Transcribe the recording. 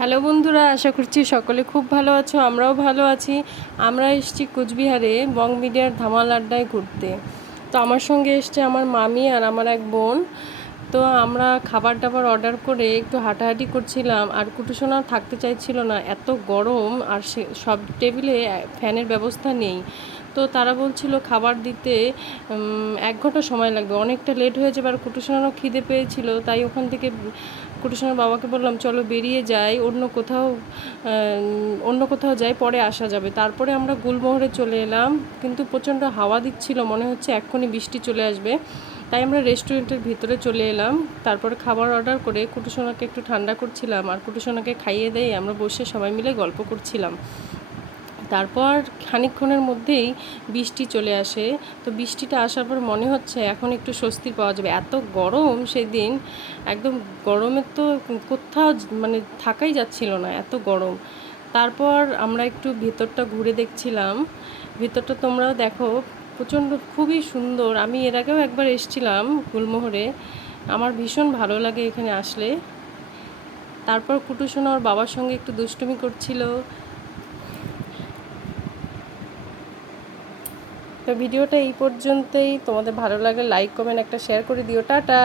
Hello বন্ধুরা, আশা করছি সকলে খুব ভালো আছো। আমরাও ভালো আছি। আমরা এসেছি কোচবিহারে বং মিডিয়ার ধামাল আড্ডায় ঘুরতে। তো আমার সঙ্গে এসছে আমার মামি আর আমার এক বোন। তো আমরা খাবার টাবার অর্ডার করে একটু হাঁটাহাঁটি করছিলাম, আর কুটুসোনা থাকতে চাইছিল না, এত গরম। আর সে সব টেবিলে ফ্যানের ব্যবস্থা নেই। তো তারা বলছিল খাবার দিতে 1 ঘন্টা সময় লাগবে, অনেকটা লেট হয়ে যাবে। আর কুটুসোনারও খিদে পেয়েছিল, তাই ওখান থেকে কুটুসোনার বাবাকে বললাম চলো বেরিয়ে যাই, অন্য কোথাও যাই, পরে আসা যাবে। তারপরে আমরা গুলমোহরে চলে এলাম, কিন্তু প্রচণ্ড হাওয়া দিচ্ছিল, মনে হচ্ছে এক্ষুনি বৃষ্টি চলে আসবে। তাই আমরা রেস্টুরেন্টের ভিতরে চলে এলাম। তারপরে খাবার অর্ডার করে কুটুসোনাকে একটু ঠান্ডা করছিলাম, আর কুটুসোনাকে খাইয়ে দিয়ে আমরা বসে সবাই মিলে গল্প করছিলাম। তারপর খানিকক্ষণের মধ্যেই বৃষ্টি চলে আসে। তো বৃষ্টিটা আসার পর মনে হচ্ছে এখন একটু স্বস্তি পাওয়া যাবে। এত গরম সেদিন, একদম গরমে তো কোথাও মানে থাকাই যাচ্ছিল না, এত গরম। তারপর আমরা একটু ভেতরটা ঘুরে দেখছিলাম। ভেতরটা তোমরাও দেখো, প্রচণ্ড খুবই সুন্দর। আমি এর আগেও একবার এসেছিলাম গুলমোহরে, আমার ভীষণ ভালো লাগে এখানে আসলে। তারপর কুটুসোনা ওর বাবার সঙ্গে একটু দুষ্টুমি করছিল। তো ভিডিওটা এই পর্যন্তই। তোমাদের ভালো লাগলে লাইক কমেন্ট একটা শেয়ার করে দিও। টাটা।